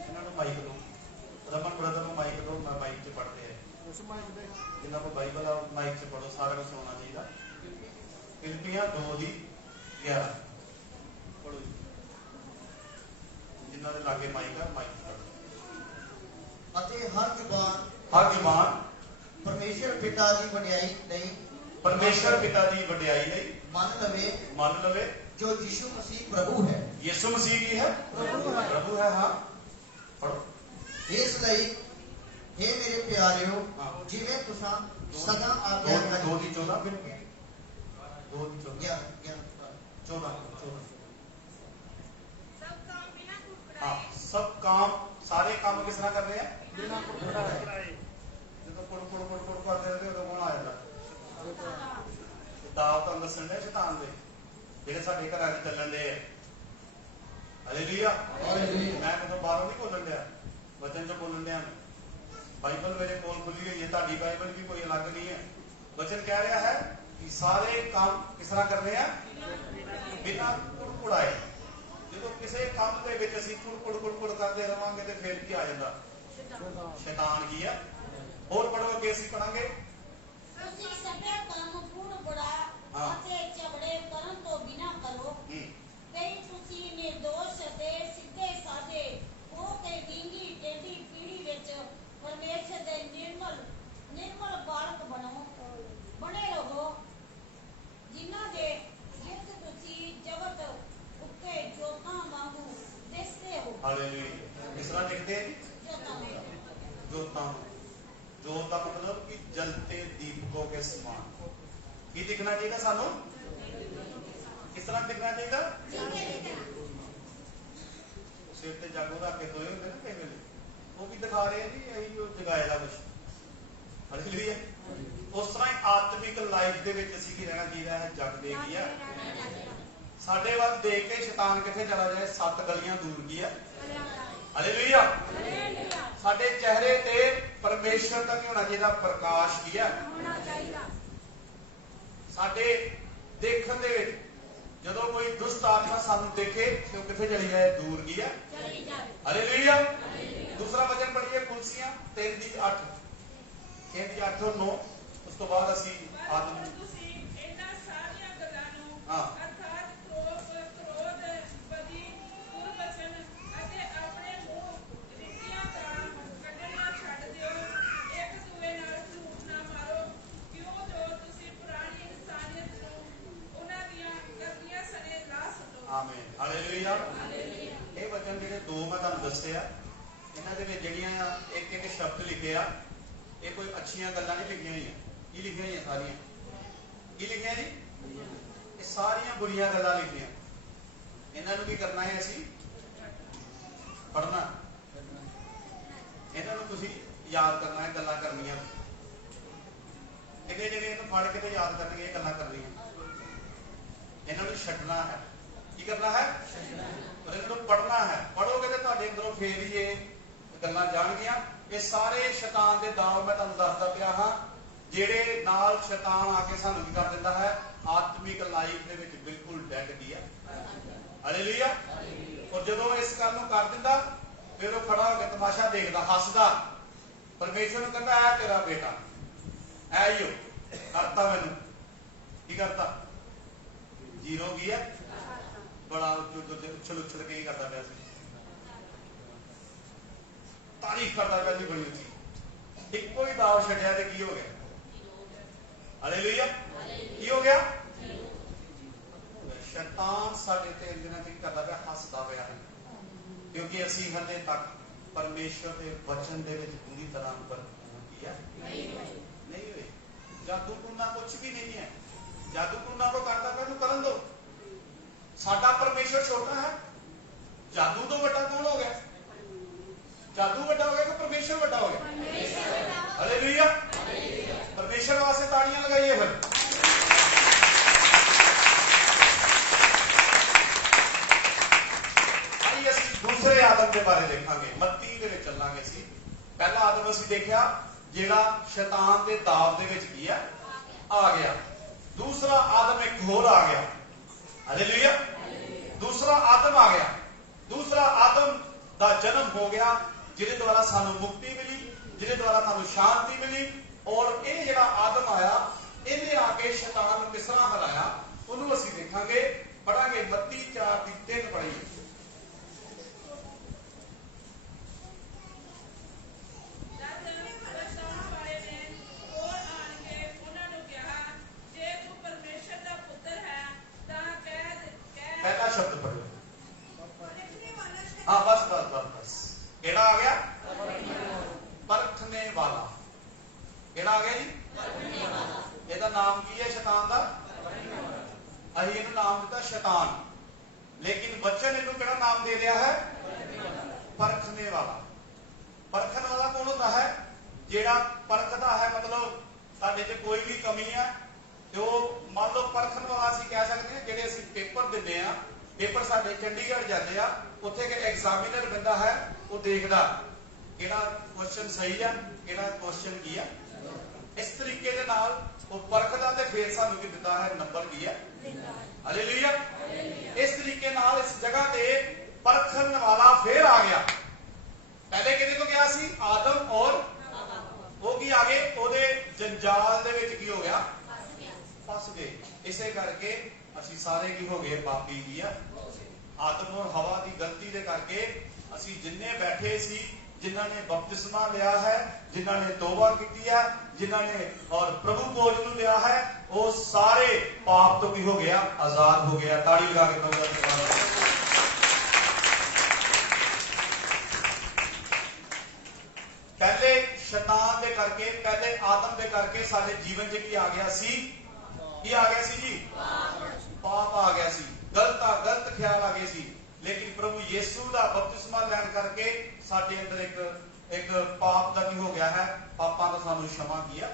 ਇਹਨਾਂ ਨੂੰ ਮਾਈਕ ਦੋ, रमन ब्रदर को माइक दो, मैं माइक से पढ़ते हैं। जिन्हों को बाइबल है माइक से पढ़ो, सारा कुछ होना चाहिए। फिलिपियां 2:11 पढ़ो, जिन्हों के लागे माइक है माइक पढ़ो। हर जुबान परमेश्वर पिता की वडियाई नहीं, परमेश्वर पिता की वडियाई नहीं मान लवे जो यीशु मसीह प्रभु है। यीशु मसीह की है प्रभु है। हाँ पढ़ो। इसलिए हे मेरे प्यारेओ, जिवें तुसां सदा आज्ञाकारी 2:14 14 14 हाँ, सब काम, सारे काम किस तरह कर रहे हैं? जो तो कुड़ कुड़ कुड़ कुड़ करते रहते उदों कौन आ जाता? दाव तो दसन दे शैतान दे ਜਿਹੜੇ ਸਾਡੇ ਘਰਾਂ 'ਚ ਚੱਲਣ ਦੇ ਆ। ਹਾਲੇਲੂਇਆ। ਮੈਂ ਕਿਤੋਂ ਬਾਹਰੋਂ ਨਹੀਂ ਬੋਲਣ ਡਿਆ, ਵਚਨ 'ਚ ਬੋਲਣ ਡਿਆ। ਬਾਈਬਲ ਮੇਰੇ ਕੋਲ ਖੁੱਲੀ ਹੋਈ ਹੈ, ਤੁਹਾਡੀ ਬਾਈਬਲ ਵੀ ਕੋਈ ਅਲੱਗ ਨਹੀਂ ਹੈ। ਵਚਨ ਕਹਿ ਰਿਹਾ ਹੈ ਕਿ ਸਾਰੇ ਕੰਮ ਕਿਸ ਤਰ੍ਹਾਂ ਕਰਨੇ ਆ? ਬਿਨਾਂ ਕੁੜਕੁੜਾਏ। ਜਦੋਂ ਕਿਸੇ ਕੰਮ ਦੇ ਵਿੱਚ ਅਸੀਂ ਕੁੜ ਕਰਦੇ ਰਵਾਂਗੇ ਤੇ ਫਿਰ ਕੀ ਆ ਜਾਂਦਾ? ਸ਼ੈਤਾਨ ਕੀ ਆ? ਹੋਰ ਪੜੋ, ਅੱਗੇ ਅਸੀਂ ਪੜਾਂਗੇ। ਤੁਸੀਂ ਸਭੇ ਕੰਮ ਕੁੜਕੁੜਾ ਅਤੇ ਝਗੜੇ ਕਰਨ ਤੋਂ ਬਿਨਾਂ ਕਰੋ। ਕਈ ਤੁਸੀਂ ਨਿਰਦੋਸ਼ ਅਤੇ ਸਿੱਧੇ ਸਾਦੇ ਹੋ ਕੇ ਵਿੰਗੀ ਟੇਢੀ ਪੀੜੀ ਵਿੱਚ ਪਰਮੇਸ਼ਰ ਦੇ ਨਿਰਮਲ ਬਾਲਕ ਬਣੇ ਰਹੋ, ਜਿਨ੍ਹਾਂ ਦੇ ਜਿੱਤ ਤੁਸੀਂ ਜਗਤ ਉੱਤੇ ਜੋਤਾਂ ਵਾਂਗੂ ਦਿਸਦੇ ਹੋ। ਹਾਲੇਲੂਇਆ। ਕਿਸ ਤਰ੍ਹਾਂ ਦਿਖਦੇ? ਜੋਤਾਂ। जोत का मतलब कि जलते दीपकों के समान। की दिखना चाहिए सानू? किस तरह दिखना चाहिए? सिर ते जागो रख के सोए होंगे ना कई वेले, वो भी दिखा रहे हैं जी यही जगाए दा कुछ। हालेलुया। उस तरह ही आत्मिक लाइफ दे विच असीं की रहना चाहिए है? जगदे की है। साडे वल देख के शैतान किथे चला जाए, 7 गलियां दूर की है। हालेलुया। साडे चेहरे ते परमेश्वर का की होना चाहिए? प्रकाश की है। साडे देखण दे विच जदों कोई दुष्ट आत्मा सानू देखे तो किथे चली जाए? दूर की है। हालेलुया। दूसरा वचन पढ़िए कुलसियां 3:8 और 9। उस तो बाद असीं आत्मा ਇਹਨਾਂ ਸਾਰੀਆਂ ਗੱਲਾਂ ਨੂੰ हाँ ਅਰਥਾਤ ਕ੍ਰੋਧ, ਬਦੀ, ਦੁਰਵਚਨ ਅਤੇ ਆਪਣੇ ਮੂੰਹ ਰਿੱਤੀਆਂ ਗਾਲਾਂ ਕੱਢਣੀਆਂ ਛੱਡ ਦਿਓ। ਇੱਕ ਦੂਏ ਨਾਲ ਝੂਠ ਨਾ ਮਾਰੋ, ਕਿਉਂ ਜੋ ਤੁਸੀਂ ਪੁਰਾਣੀ ਇਨਸਾਨੀਅਤ ਨੂੰ ਉਹਨਾਂ ਦੀਆਂ ਗਲਤੀਆਂ ਸਣੇ ਲਾ ਸਕੋ। ਆਮੀਨ। ਹਾਲੇਲੂਇਆ। ਇਹ ਵਚਨ ਜਿਹੜੇ ਦੋ ਮੈਂ ਤੁਹਾਨੂੰ ਦੱਸਿਆ, ਇਹਨਾਂ ਦੇ ਵਿੱਚ ਜਿਹੜੀਆਂ ਇੱਕ ਇੱਕ ਸ਼ਬਦ ਲਿਖੇ ਆ, ਇਹ ਕੋਈ ਅੱਛੀਆਂ ਗੱਲਾਂ ਨਹੀਂ ਲਿਖੀਆਂ ਹੋਈਆਂ। ਕੀ ਲਿਖੀਆਂ ਹੋਈਆਂ? ਸਾਰੀਆਂ ਕੀ ਲਿਖੀਆਂ ਜੀ? ਇਹ ਸਾਰੀਆਂ ਬੁਰੀਆਂ ਗੱਲਾਂ ਲਿਖੀਆਂ। ਇਹਨਾਂ ਨੂੰ ਕੀ ਕਰਨਾ ਹੈ? ਅਸੀਂ ਪੜ੍ਹਨਾ, ਇਹਨਾਂ ਨੂੰ ਤੁਸੀਂ ਯਾਦ ਕਰਨਾ ਹੈ, ਗੱਲਾਂ ਕਰਨੀਆਂ। ਕਿਤੇ ਜਿਹੜੇ ਇਹਨੂੰ ਫੜ ਕੇ ਤੇ ਯਾਦ ਕਰਨਗੇ ਇਹ ਗੱਲਾਂ ਕਰਨੀਆਂ। ਇਹਨਾਂ ਨੂੰ ਛੱਡਣਾ ਹੈ। ਕੀ ਕਰਨਾ ਹੈ? ਔਰ ਇਹਨਾਂ ਨੂੰ ਪੜ੍ਹਨਾ ਹੈ। ਪੜ੍ਹੋਗੇ ਤੇ ਤੁਹਾਡੇ ਅੰਦਰੋਂ ਫੇਰ ਹੀ ਇਹ ਗੱਲਾਂ ਜਾਣਗੀਆਂ। ਇਹ ਸਾਰੇ ਸ਼ੈਤਾਨ ਦੇ ਦਾਅ ਮੈਂ ਤੁਹਾਨੂੰ ਦੱਸਦਾ ਪਿਆ ਹਾਂ, ਜਿਹੜੇ ਨਾਲ ਸ਼ੈਤਾਨ ਆ ਕੇ ਸਾਨੂੰ ਕੀ ਕਰ ਦਿੰਦਾ ਹੈ? ਆਤਮਿਕ ਲਾਈਫ ਦੇ ਵਿੱਚ ਬਿਲਕੁਲ ਡੈਡ ਗਈ ਹੈ। ਹਾਲੇਲੂਇਆ। ਔਰ ਜਦੋਂ ਇਸ ਗੱਲ ਨੂੰ ਕਰ ਦਿੰਦਾ, ਫਿਰ ਉਹ ਖੜਾ ਹੋ ਕੇ ਤਮਾਸ਼ਾ ਦੇਖਦਾ, ਹੱਸਦਾ। ਪਰਮੇਸ਼ਰ ਨੂੰ ਕਹਿੰਦਾ ਐ ਤੇਰਾ ਬੇਟਾ, ਐ ਹੀ ਕਰਤਾ। ਮੈਨੂੰ ਕੀ ਕਰਤਾ? ਜ਼ੀਰੋ ਕੀ ਹੈ? ਬੜਾ ਉਛਲ ਕੇ ਹੀ ਕਰਦਾ ਪਿਆ ਸੀ, ਤਾਰੀਫ ਕਰਦਾ ਪਿਆ ਸੀ ਬੜੀ ਉੱਚੀ। ਇੱਕੋ ਹੀ ਦਾਅ ਛੱਡਿਆ ਤੇ ਕੀ ਹੋ ਗਿਆ? ਹਾਲੇਲੂਇਆ। ਕੀ ਹੋ ਗਿਆ? ਸ਼ੈਤਾਨ ਸਾਡੇ ਤੇ ਇਹਨਾਂ ਤੇ ਕਰਦਾ ਪਿਆ, ਹੱਸਦਾ ਪਿਆ ਹੈ, ਕਿਉਂਕਿ ਅਸੀਂ ਹਲੇ ਤੱਕ ਪਰਮੇਸ਼ਰ ਦੇ ਵਚਨ ਦੇ ਵਿੱਚ ਪੂਰੀ ਤਰ੍ਹਾਂ ਭਰਪੂਰ ਨਹੀਂ ਹੋਏ। ਜਾਦੂ ਟੂਣਾ ਕੁਝ ਵੀ ਨਹੀਂ ਹੈ। ਜਾਦੂ ਟੂਣਾ ਕੋ ਕਰਦਾ ਪਿਆ, ਇਹਨੂੰ ਕਰਨ ਦੋ। ਸਾਡਾ ਪਰਮੇਸ਼ਰ ਛੋਟਾ ਹੈ। ਜਾਦੂ ਤੋਂ ਵੱਡਾ ਕੌਣ ਹੋ ਗਿਆ? ਜਾਦੂ ਵੱਡਾ ਹੋ ਗਿਆ ਕਿ ਪਰਮੇਸ਼ਰ ਵੱਡਾ ਹੋ ਗਿਆ? ਹਾਲੇਲੂਇਆ। ਪਰਮੇਸ਼ਰ ਵਾਸਤੇ ਤਾੜੀਆਂ ਲਗਾਈਏ ਫਿਰ। ਆइए ਅਸੀਂ ਦੂਸਰੇ ਆਦਮ ਦੇ ਬਾਰੇ ਦੇਖਾਂਗੇ। ਮੱਤੀ ਦੇ ਵਿੱਚ ਚੱਲਾਂਗੇ ਅਸੀਂ। ਪਹਿਲਾ ਆਦਮ ਅਸੀਂ ਦੇਖਿਆ ਜਿਹੜਾ ਸ਼ੈਤਾਨ ਦੇ ਦਾਅ ਦੇ ਵਿੱਚ ਕੀ ਹੈ? ਆ ਗਿਆ। ਦੂਸਰਾ ਆਦਮ ਇੱਕ ਹੋਰ ਆ ਗਿਆ। ਹਾਲੇਲੂਇਆ। ਦੂਸਰਾ ਆਦਮ ਆ ਗਿਆ। ਦੂਸਰਾ ਆਦਮ ਦਾ ਜਨਮ ਹੋ ਗਿਆ, ਜਿਹਦੇ ਦੁਆਰਾ ਸਾਨੂੰ ਮੁਕਤੀ ਮਿਲੀ, ਜਿਹਦੇ ਦੁਆਰਾ ਸਾਨੂੰ ਸ਼ਾਂਤੀ ਮਿਲੀ। ਔਰ ਇਹ ਜਿਹੜਾ ਆਦਮ ਆਇਆ, ਇਹਨੇ ਆ ਕੇ ਸ਼ੈਤਾਨ ਨੂੰ ਕਿਸ ਤਰ੍ਹਾਂ ਹਰਾਇਆ, ਉਹਨੂੰ ਅਸੀਂ ਦੇਖਾਂਗੇ। ਪੜਾਂਗੇ ਮੱਤੀ 4:3 ਪੜ੍ਹੀਏ। पहला शब्द पढ़ो। हाँ बस बस बस बस। केड़ा आ गया? परखने वाला। केड़ा आ गया जी? ਇਹਦਾ ਨਾਮ ਕੀ ਹੈ? ਸ਼ੈਤਾਨ ਦਾ। ਅਸੀਂ ਇਹਨੂੰ ਨਾਮ ਦਿੱਤਾ ਸ਼ੈਤਾਨ। लेकिन वचन इन्हों केड़ा नाम दे रहा है? परखने वाला। परखन वाला कौन होता है? जेड़ा परखदा है, मतलब साडे च कोई भी कमी है तो मान लो परखन वाला असीं कह सकते हैं। जेड़े असीं पेपर दिंदे आ, पेपर साडे चंडीगढ़ जाते आ, उत्थे एक एग्जामिनर बंदा है, वो देखदा केड़ा क्वेश्चन सही है, केड़ा क्वेश्चन की है। इस तरीके दे नाल वो परखदा ते फिर सानू की दिता है नंबर की है। हालेलुया। इस तरीके नाल इस जगह ते परखन वाला फिर आ गया। पहले किहदे को गया सी? आदम और वो की आ गए, ओदे जंजाल दे विच की हो गया? फस गए। इसे करके असी सारे की हो गए? पापी की है। आदम और हवा की गलती दे करके असी जिन्ने बैठे सी, जिन्हां ने बपतिस्मा लिया है, जिन्हां ने तौबा की है, जिन्हां ने और प्रभु भोज नूं लिया है, वो सारे पाप तो की हो गया? आजाद हो गया। ताड़ी लगा के तौबा। पहले शैतान दे करके, पहले आदम दे करके साडे जीवन च की आ गया सी? की आ गया सी जी? पाप आ गया सी, गलत ख्याल आ गए सी। लेकिन प्रभु यीशु दा बपतिस्मा लैन करके साडे अंदर एक पाप दा की हो गया है? पापां दा सानू क्षमा किया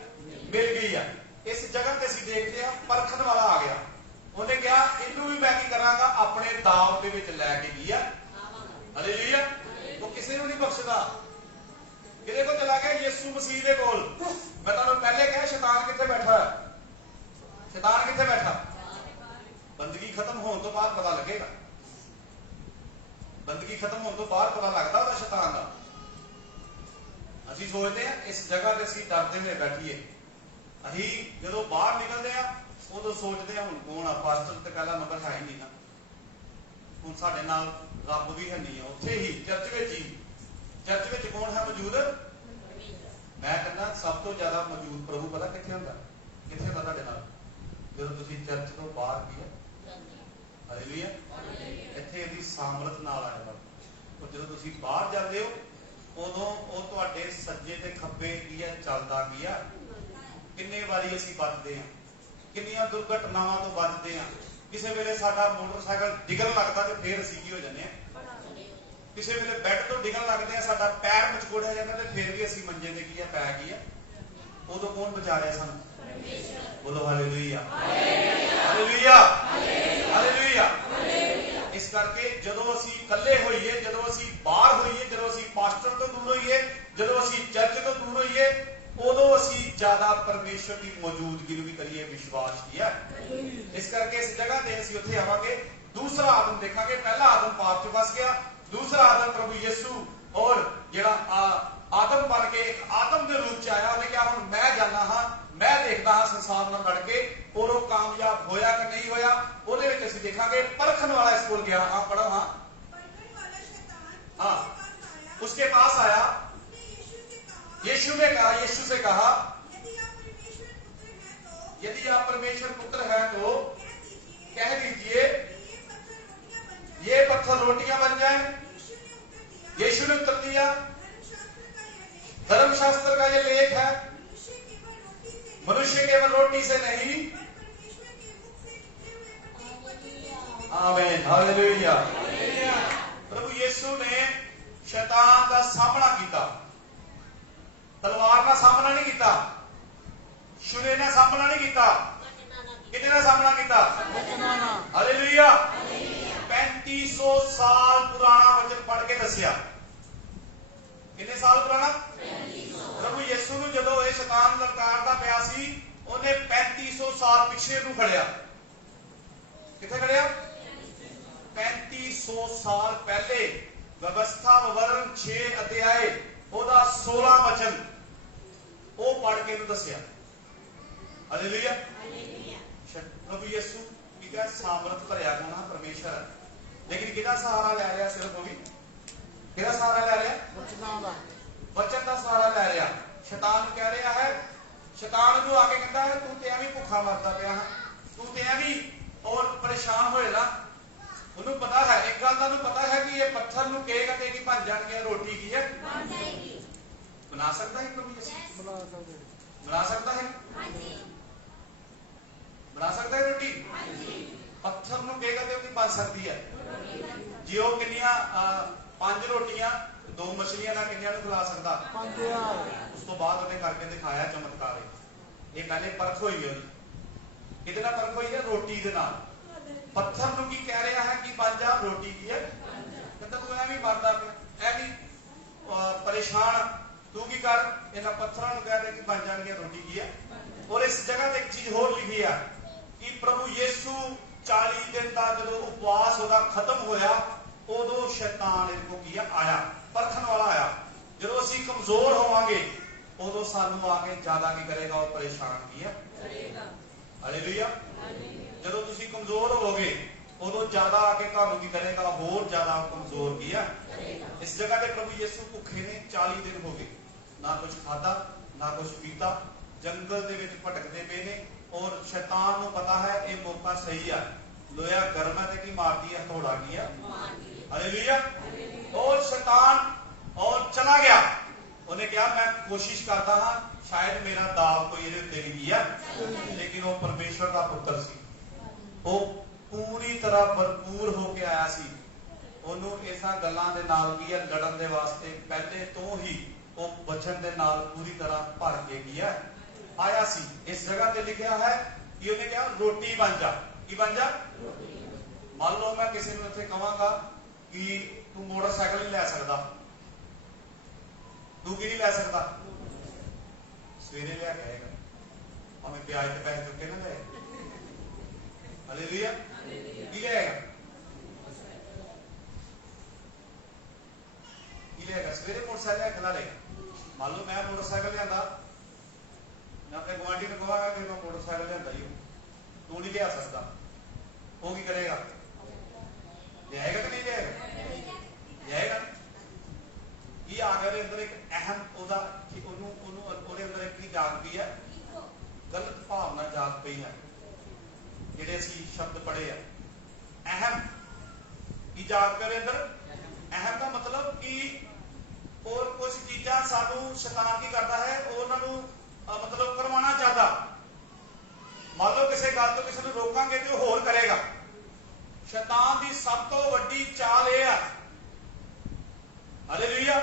मिल गई है। इस जगह ते असीं देखते हैं परखन वाला आ गया। उन्हें कहा इनू भी मैं की करांगा, अपने दाव दे विच लै के गया। हालेलुया। वो किसी नूं नहीं बख्शदा। किहदे कोल चला गया? यीशु मसीह दे कोल। मैं तुहानूं पहले कहा शैतान कित्थे बैठा है? शैतान कित्थे बैठा? बंदगी खत्म होने तो बाद पता लगेगा। बंदगी खत्म होने तो बाद पता लगता है शैतान का। असीं सोचते हैं इस जगह ते असीं डरदे हुए बैठीए। असीं जदों बाहर निकलते हैं उदों सोचते हैं हुण कौन आ? पास्टर ते पहला नंबर है ही नहीं ना, हुण साडे नाल रब भी है नहीं है। उत्थे ही चर्च विच ही, चर्च विच कौन है मौजूद? मैं कहना सब तो ज्यादा मौजूद प्रभु पता कित्थे हुंदा? कित्थे हुंदा तुहाडे नाल? जदों तुसीं चर्च तो बाहर की है। हालेलुया। इत्थे इहदी सामर्थ नाल आएगा। और जदों तुसीं बाहर जाते हो उदों ਉਹ ਤੁਹਾਡੇ सज्जे ते खब्बे की है चलदा की है। किन्ने वारी असीं बचदे हां, किन्नियां दुर्घटनावां तो बचदे हां। किसी वेले साडा मोटरसाइकिल डिगन लगदा ते फिर असीं की हो जांदे हां? किसी वेले बैड तो डिगन लगते हैं, साडा पैर मचकोड़िया जाता है, फिर भी असीं मंजे ते की है पै गई है। उदों कौन बचा रहा सानूं? बोलो हालेलुया। हालेलुया। हालेलुया। इस करके जदों असीं इकल्ले होइए, जदों असीं बाहर होइए, जदों असीं पास्टर तो दूर होइए, जदों असीं चर्च तो दूर होइए, उदों असीं ज्यादा परमेश्वर की मौजूदगी नूं भी करिए विश्वास किया। इस करके इस जगह ते असीं उत्थे आवांगे, दूसरा आदम देखांगे। पहला आदम पाप च फस गया, दूसरा आदम प्रभु यीशु और जेड़ा आदम बन के एक आदम के रूप च आया। उन्हें कहा हुण मैं जाना हाँ, मैं देखता हाँ संसार नाल लड़ के, और वो कामयाब होया कि नहीं होया। उहदे विच असीं देखांगे। परखन वाला इस कोल गया। हाँ पढ़ो। हाँ हाँ उसके पास आया। यीशु से कहा यदि आप परमेश्वर पुत्र हैं तो कह दीजिए ये पत्थर रोटियां बन जाएं। यीशु ने उत्तर दिया, धर्मशास्त्र का ये लेख है, मनुष्य केवल रोटी से नहीं। आमीन। हालेलुया। प्रभु यीशु ने शैतान का सामना किया, तलवार का सामना नहीं किया, छुरे का सामना नहीं किया। कितने का सामना किया? हालेलुया। 3500 साल पुराना वचन पढ़ के दसिया। कितने साल पुराना? प्रभु यीशु ने जदों ये शैतान ललकारदा पिया सी, उन्हें 3500 साल पिछे नूं खड़िया। किथे खड़िया? 3500 साल पहले व्यवस्था विवरण 6 अध्याय ओदा 16 वचन वो पढ़ के दसिया। हालेलुया। प्रभु यीशु की सामर्थ भरिया होना परमेश्वर, लेकिन किहदा सहारा लै रहा? सिर्फ वो भी किहदा सहारा लै रहा? वचन का सहारा लै रहा। शैतान कह रहा है, शैतान को आके कहता है तू ते भी भुखा मरदा पिया है, तू ते भी और परेशान होए ना। उन्होंने पता है, एक गल का पता है कि ये पत्थर नूं कहेगा ते की बन जाएगी रोटी की है बना सकता है। प्रभु यीशु बना सकता है, बना सकता है रोटी। पत्थर नूं कहेगा ते बन सकती है। ਜੇ ਉਹ ਕਿੰਨੀਆਂ 5 ਰੋਟੀਆਂ 2 ਮਛਲੀਆਂ ਨਾਲ ਕਿੰਨਿਆਂ ਨੂੰ ਖਿਲਾ ਸਕਦਾ? 5000। ਉਸ ਤੋਂ ਬਾਅਦ ਉਹਨੇ ਕਰਕੇ ਦਿਖਾਇਆ ਚਮਤਕਾਰ। ਇਹ ਪਹਿਲੇ ਪਰਖ ਹੋਈ ਹੈ ਉਹਦੀ। ਕਿਹਦੇ ਨਾਲ ਪਰਖ ਹੋਈ ਹੈ? ਰੋਟੀ ਦੇ ਨਾਲ। ਪੱਥਰ ਨੂੰ ਕੀ ਕਹਿ ਰਿਹਾ ਹੈ ਕਿ ਬਣ ਜਾ? ਰੋਟੀ ਕੀ ਹੈ? ਕਹਿੰਦਾ ਤੂੰ ਐਵੇਂ ਮਰਦਾ ਪਿਆ, ਐ ਵੀ ਪਰੇਸ਼ਾਨ, ਤੂੰ ਕੀ ਕਰ? ਇਹਨਾਂ ਪੱਥਰਾਂ ਨੂੰ ਕਹਿ ਰਿਹਾ ਕਿ ਬਣ ਜਾਣਗੇ ਰੋਟੀ ਕੀ ਹੈ। ਔਰ ਇਸ ਜਗ੍ਹਾ ਤੇ ਇੱਕ ਚੀਜ਼ ਹੋਰ ਲਿਖੀ ਹੈ ਕਿ ਪ੍ਰਭੂ ਯਿਸੂ 40 ਦਿਨ ਦਾ ਜਦੋਂ ਉਪਵਾਸ ਉਹਦਾ ਖਤਮ ਹੋਇਆ, ਉਦੋਂ ਸ਼ੈਤਾਨ ਇਹਨੂੰ ਕੀ ਆਇਆ? ਪਰਖਣ ਵਾਲਾ ਆਇਆ। ਜਦੋਂ ਅਸੀਂ ਕਮਜ਼ੋਰ ਹੋਵਾਂਗੇ ਉਦੋਂ ਸਾਨੂੰ ਆ ਕੇ ਜ਼ਿਆਦਾ ਕੀ ਕਰੇਗਾ? ਉਹ ਪਰੇਸ਼ਾਨ ਕੀ ਹੈ ਕਰੇਗਾ। ਹਾਲੇਲੂਇਆ। ਜਦੋਂ ਤੁਸੀਂ ਕਮਜ਼ੋਰ ਹੋਵੋਗੇ ਉਦੋਂ ਜ਼ਿਆਦਾ ਆ ਕੇ ਤੁਹਾਨੂੰ ਕੀ ਕਰੇਗਾ? ਹੋਰ ਜ਼ਿਆਦਾ ਕਮਜ਼ੋਰ ਕੀ ਹੈ ਕਰੇਗਾ। ਇਸ ਜਗ੍ਹਾ ਤੇ ਪ੍ਰਭੂ ਯਿਸੂ ਭੁੱਖੇ ਨੇ, 40 ਦਿਨ ਹੋ ਗਏ, ਨਾ ਕੁਝ ਖਾਦਾ ਨਾ ਕੁਝ ਪੀਤਾ, ਜੰਗਲ ਦੇ ਵਿੱਚ ਭਟਕਦੇ ਪਏ ਨੇ। ਔਰ ਸ਼ੈਤਾਨ ਨੂੰ ਪਤਾ ਹੈ ਇਹ ਮੌਕਾ ਸਹੀ ਹੈ, ਲੋਹਾ ਗਰਮ ਹੈ ਤੇ ਕੀ ਮਾਰਦੀ ਹੈ? ਹਥੌੜਾ ਕੀ ਹੈ ਮਾਰਦੀ ਹੈ। ਹਾਲੇਲੂਇਆ। ਔਰ ਸ਼ੈਤਾਨ ਔਰ ਚਲਾ ਗਿਆ। ਉਹਨੇ ਕਿਹਾ ਮੈਂ ਕੋਸ਼ਿਸ਼ ਕਰਦਾ ਹਾਂ ਸ਼ਾਇਦ ਮੇਰਾ ਦਾਅ ਕੋਈ ਇਹਦੇ ਉੱਤੇ ਵੀ ਹੈ, ਲੇਕਿਨ ਉਹ ਪਰਮੇਸ਼ਵਰ ਦਾ ਪੁੱਤਰ ਸੀ। ਉਹ ਪੂਰੀ ਤਰ੍ਹਾਂ ਭਰਪੂਰ ਹੋ ਕੇ ਆਇਆ ਸੀ। ਉਹਨੂੰ ਇਹਨਾਂ ਗੱਲਾਂ ਦੇ ਨਾਲ ਕੀ ਹੈ? ਲੜਨ ਦੇ ਵਾਸਤੇ ਪਹਿਲੇ ਤੋਂ ਹੀ ਉਹ ਬਚਨ ਦੇ ਨਾਲ ਪੂਰੀ ਤਰ੍ਹਾਂ ਭਰ ਕੇ ਗਿਆ ਆਇਆ ਸੀ। ਇਸ ਜਗ੍ਹਾ ਤੇ ਲਿਖਿਆ ਹੈ ਕਿ ਉਹਨੇ ਕਿਹਾ ਰੋਟੀ ਬਣ ਜਾ। ਕੀ ਬਣ ਜਾ? ਮੰਨ ਲਓ ਮੈਂ ਕਿਸੇ ਨੂੰ ਇੱਥੇ ਕਹਾਂਗਾ ਕਿ ਤੂੰ ਮੋਟਰਸਾਈਕਲ ਨਹੀਂ ਲੈ ਸਕਦਾ, ਤੂੰ ਕੀ ਨਹੀਂ ਲੈ ਸਕਦਾ? ਸਵੇਰੇ ਲਿਆ ਕੇ ਆਏਗਾ, ਭਾਵੇਂ ਵਿਆਜ ਤੇ ਪੈਸੇ ਚੁੱਕੇ ਨਾ ਲੈ। ਹਾਲੇਲੂਇਆ। ਕੀ ਲਿਆਏਗਾ? ਕੀ ਲਿਆਏਗਾ? ਸਵੇਰੇ ਮੋਟਰਸਾਈਕਲ ਖਿਲਾ ਲੇਗਾ। ਮੰਨ ਲਓ ਮੈਂ ਮੋਟਰਸਾਈਕਲ ਲਿਆਂਦਾ, ਮੈਂ ਆਪਣੇ ਗੁਆਂਢੀ ਨੂੰ ਕਹਾਂਗਾ ਕਿ ਮੈਂ ਮੋਟਰਸਾਈਕਲ ਲਿਆਂਦਾ ਹੀ ਤੂੰ ਨਹੀਂ ਲਿਆ ਸਕਦਾ, ਉਹ ਕੀ ਕਰੇਗਾ? ਲਿਆਏਗਾ ਕਿ ਨਹੀਂ ਲਿਆਏਗਾ? ਲਿਆਏਗਾ। ਕੀ ਆ ਗਿਆ ਉਹਦੇ ਅੰਦਰ? ਇੱਕ ਅਹਿਮ ਉਹਦਾ ਉਹਦੇ ਅੰਦਰ ਇੱਕ ਕੀ ਜਾਗ ਪਈ ਹੈ? ਗਲਤ ਭਾਵਨਾ ਜਾਗ ਪਈ ਹੈ। ਜਿਹੜੇ ਅਸੀਂ ਸ਼ਬਦ ਪੜ੍ਹੇ ਆ, ਅਹਿਮ ਕੀ ਜਾਗ ਪਈ ਉਹਦੇ ਅੰਦਰ? ਅਹਿਮ ਦਾ ਮਤਲਬ ਕਿ और कुछ चीजा सानू शैतान की करता है, उन्होंने मतलब करवाना चाहता। मान लो किसी गल तो किसी रोकांगे तो होर करेगा। शैतान की सब तो वड्डी चाल यह है, हालेलुया,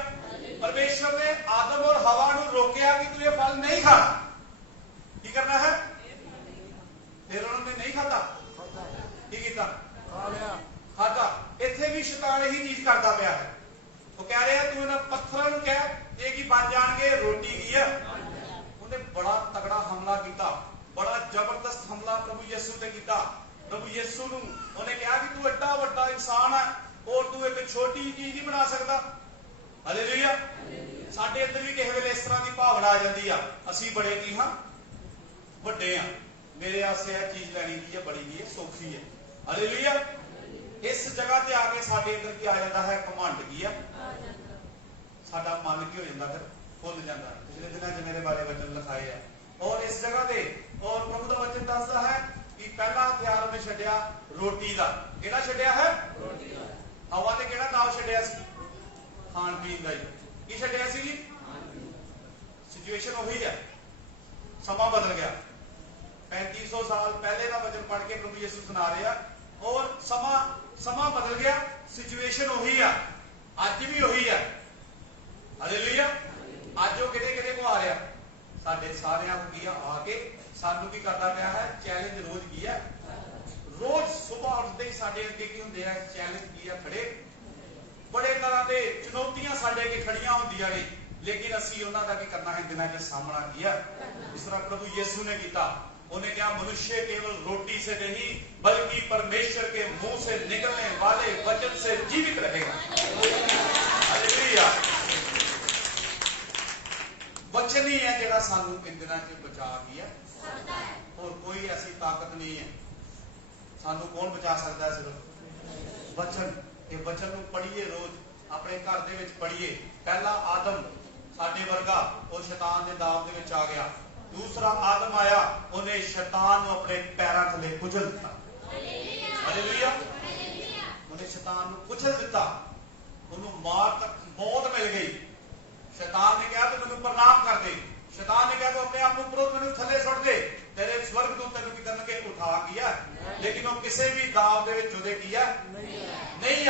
परमेश्वर ने आदम और हवा को रोकया कि तू ये फल नहीं खा। की करना है? फिर उन्होंने नहीं खाता, की किया? खाता। इत्थे भी शैतान यही चीज करता पाया है। वो कह रहे हैं तू इन्हें पत्थरों को कह ये की बन जाएंगे रोटी की है। उन्हें बड़ा तगड़ा हमला किया, बड़ा जबरदस्त हमला प्रभु यीशु ने किया। प्रभु यीशु ने उन्हें कहा कि तू एडा बड़ा इंसान है और तू एक छोटी चीज नहीं बना सकता। हालेलुया। साडे अंदर भी किसी वेले इस तरह की भावना आ जाती है, असी बड़े की हाँ वड्डे हाँ, मेरे वास्ते यह चीज लैनी की है, बड़ी की है, सौखी है। हालेलुया। इस जगह ते आके साडे अंदर की आ जाता है? घमंड की है, साडा मन की हो जाता, फिर भुल जाता। पिछले दिनों च मेरे बारे वचन लिखाए है और इस जगह ते और प्रभु का वचन दसदा है कि पहला हथियार उन्हें छड्डिया रोटी का। किहड़ा छड्डिया है? रोटी का। हवा ने किहड़ा नाम छड्डिया सी? खान पीन का ही। की छड्डिया सी जी? सिचुएशन वही है, समा बदल गया। 3500 साल पहले का वचन पढ़ के प्रभु यीशु सुना रहे हैं और समा बदल गया, सिचुएशन वही है, अज भी वही है। हालेलुया। अज वो किते किते को आ रहा, साडे सारियां को की आके सानू की करता पाया है? चैलेंज रोज की है, रोज सुबह उठते ही साडे अगे की हुंदे आ चैलेंज की है खड़े, बड़े तरह के चुनौतियां साडे अगे खड़ियां हुंदियां ने, लेकिन असी उन्हां दा की करना है? दिनां च सामना किया। इस तरह प्रभु यीशु ने किया। उन्हें कहा मनुष्य केवल रोटी से नहीं बल्कि परमेश्वर के मुंह से निकलने वाले वचन से जीवित रहेगा। हालेलुया। वचन ही है जिहड़ा सानू इन दिनां च बचा किया, और कोई ऐसी ताकत नहीं है। सानू कौन बचा सकता है? सिर्फ वचन। ये वचन नू पढ़िए, रोज अपने घर दे विच पढ़िए। पहला आदम साडे वर्गा और शैतान दे दाव दे विच आ गया। दूसरा आदम आया, उन्हें शैतान को अपने पैरों थले कुचल दिता। हालेलुया। उन्हें शैतान को कुचल दिता, उन्हें मार तक मौत मिल गई। शैतान ने कहा तो मैनू प्रणाम कर दे, शैतान ने कहा तो अपने आप को मैनू थले सुट दे, तेरे स्वर्ग दूत तेनू की करनगे उठा किया। लेकिन वो किसी भी दाव दे विच उहदे किया नहीं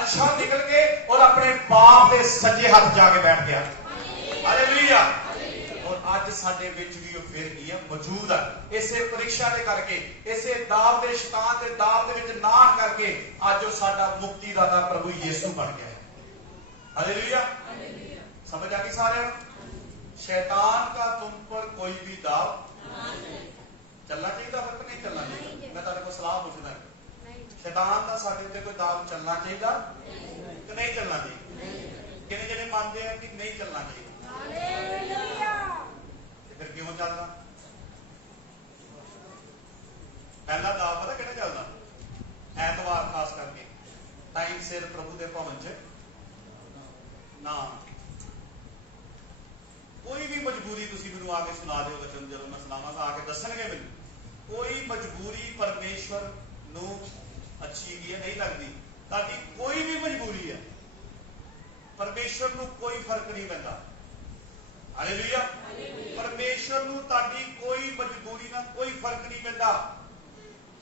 अनशन निकल के और अपने बाप के सज्जे हाथ जाके बैठ गया। हालेलुया। और अज साडे विच भी वो फिर की है मौजूद है। इसे परीक्षा दे करके, इसे दाव दे शैतान दे दाव दे विच ना करके अज वो साडा मुक्तिदाता प्रभु यीशु बन गया है। हालेलुया। समझ आ गई सारे? शैतान का तुम पर कोई भी दाव चलना चाहिए फिर नहीं चलना चाहिए? मैं तुहाडे कोल सलाह पुछदा, शैतान का साडे उत्ते कोई दाव चलना चाहिए कि नहीं चलना चाहिए? किने जने मानते हैं कि नहीं चलना चाहिए? फिर क्यों चलना? पहला दाव पता किहड़ा चलदा? ऐतवार खास करके टाइम सिर प्रभु के भवन च ना। कोई भी मजबूरी तुसीं मैनूं आके सुना दिओ वचन, जदों मैं सुनावांगा आके दसणगे मैनूं। कोई मजबूरी परमेश्वर नूं अच्छी की है नहीं लगती। ताकि कोई भी मजबूरी है, परमेश्वर नूं कोई फर्क नहीं पैंदा। हालेलुया। परमेश्वर नूं ताडी कोई मजबूरी ना कोई फर्क नहीं पैंदा।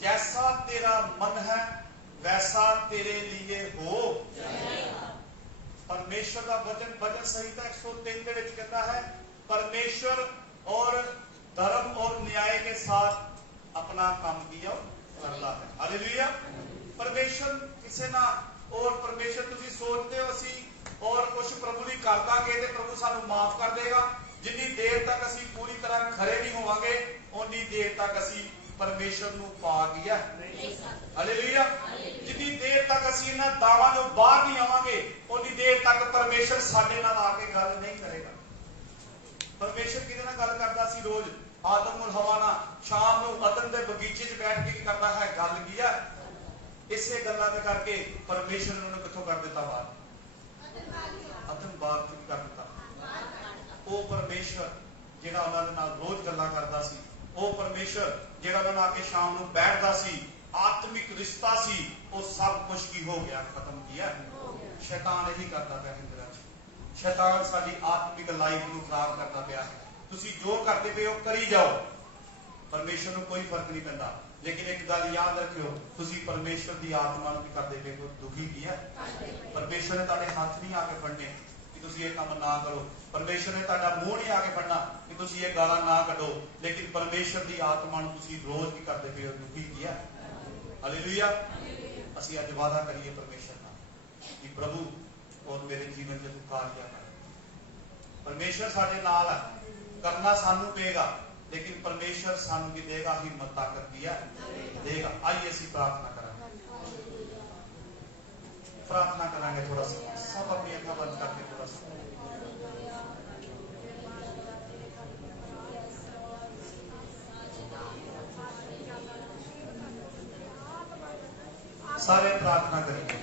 जैसा तेरा मन है वैसा तेरे लिए हो जाएगा। परमेश्वर का वचन भजन संहिता 103 के विच कहता है, परमेश्वर और धर्म और न्याय के साथ अपना काम किया करता है। हालेलुया। परमेश्वर किसे ना और परमेश्वर तुसीं सोचते हो असी और कुछ प्रभु नहीं करता कि प्रभु सानू माफ कर देगा। जिन्नी देर तक असी पूरी तरह खरे नहीं होवांगे उन्नी देर तक असी परमेश्वर नू पा गया। हालेलुया। जिन्नी देर तक असी इन्हां दावां चों बाहर नहीं आवांगे उन्नी देर तक परमेश्वर साडे नाल आके गल नहीं करेगा। परमेश्वर किहदे नाल गल करदा सी? रोज आदम और हवा नाल शाम नू अदन दे बगीचे च बैठ के करदा है गल की है। इसे गल्लां दे करके परमेश्वर ने उन्हें कित्थों कर दिता? बाहर अदन बाग चुप कर दिता। वो परमेश्वर जिहड़ा उन्हां दे नाल रोज गल्लां करदा सी, वो परमेश्वर जिहड़ा उन्हां नाल आके शाम नू बैठदा सी, आत्मिक रिश्ता सी, वो सब कुछ की हो गया, खत्म किया। शैतान यही करता पिया हिंदुआं च। शैतान साडी आत्मिक लाइफ नू खराब करता पिया। तुसीं जो करदे पे हो करी जाओ, परमेश्वर नू कोई फर्क नहीं पैंदा। लेकिन एक गल याद रखियो, तुसीं परमेश्वर की आत्मा नू की करदे पे हो? दुखी किया। परमेश्वर ने तुहाडे हाथ नहीं आके फड़ने कि तुसीं ये काम ना करो। परमेश्वर ने तुहाडा मूंह नहीं आके फड़ना कि तुसीं ये गालां ना कढो। लेकिन परमेश्वर की आत्मा नू तुसीं रोज की करदे पे हो? दुखी किया। हालेलुया। असीं अज वादा करिए परमेश्वर नाल कि प्रभु और मेरे जीवन च तू कार्य कर। परमेश्वर साडे नाल है, करना सानू पेगा, लेकिन परमेश्वर सानू की देगा, हिम्मत ताकत दिया देगा। आइए असीं प्रार्थना करांगे, प्रार्थना करांगे थोड़ा सा। सब अपनी अखां बंद करके थोड़ा सा सारे प्रार्थना करेंगे।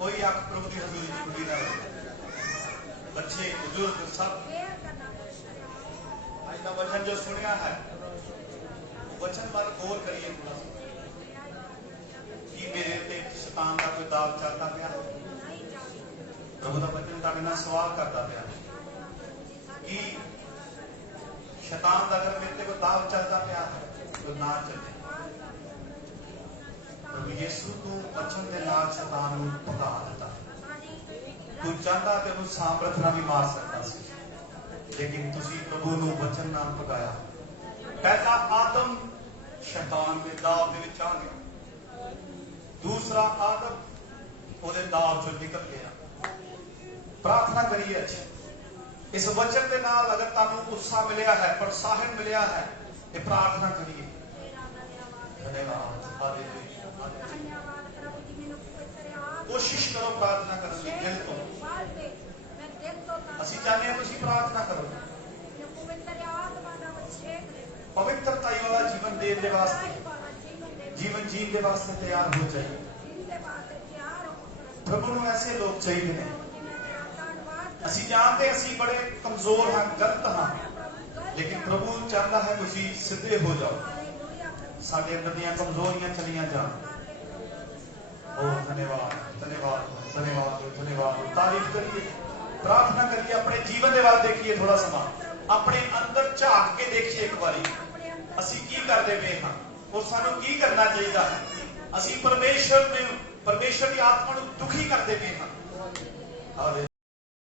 कोई आप प्रभु की हजूरी की खुली ना रहे। बच्चे बुजुर्ग सब आज का वचन जो सुनिया है, वचन पर गौर करिए थोड़ा सा कि मेरे ते शैतान का कोई दाव चलता पिया। प्रभु का वचन तुहाडे नाल सवाल करता पिया कि शैतान का अगर मेरे ते कोई दाव चलता पिया तो ना चले। प्रभु यीशु तू वचन के नाल शैतान नू भगा दिता। तू चाहता कि उन्हें सामर्थ नाल भी मार सकता सी, लेकिन तुसी प्रभु नू वचन नाल भगाया। पहला आदम शैतान के दाव दे विच आ गया, दूसरा आदम ओदे दाव चों निकल गया। प्रार्थना करिए अच्छे इस वचन के नाल। अगर तुहानू उत्साह मिलिया है, प्रोत्साहन मिलिया है, ये प्रार्थना करिए। धन्यवाद। कोशिश करो प्रार्थना करने की, दिल तो असीं चाहते हैं तुसीं प्रार्थना करो। पवित्रता वाला जीवन देने वास्ते, जीवन जीने के वास्ते तैयार हो जाइए। प्रभु नूं ऐसे लोग चाहिए ने। असीं जानते असीं बड़े कमजोर हाँ, गलत हाँ, लेकिन प्रभु चाहता है तुसीं सीधे हो जाओ, साडे अंदर दीयां कमजोरियां चलियां जान। ओ धन्यवाद, धन्यवाद, धन्यवाद, धन्यवाद। तारीफ करिए, प्रार्थना करिए, अपने जीवन के वाल देखिए थोड़ा समा। ਆਪਣੇ ਅੰਦਰ ਝਾਕ ਕੇ ਦੇਖੀਏ ਇੱਕ ਵਾਰੀ ਅਸੀਂ ਕੀ ਕਰਦੇ ਪਏ ਹਾਂ ਔਰ ਸਾਨੂੰ ਕੀ ਕਰਨਾ ਚਾਹੀਦਾ ਹੈ। ਅਸੀਂ ਪਰਮੇਸ਼ਰ ਦੀ ਆਤਮਾ ਨੂੰ ਦੁਖੀ ਕਰਦੇ ਪਏ ਹਾਂ।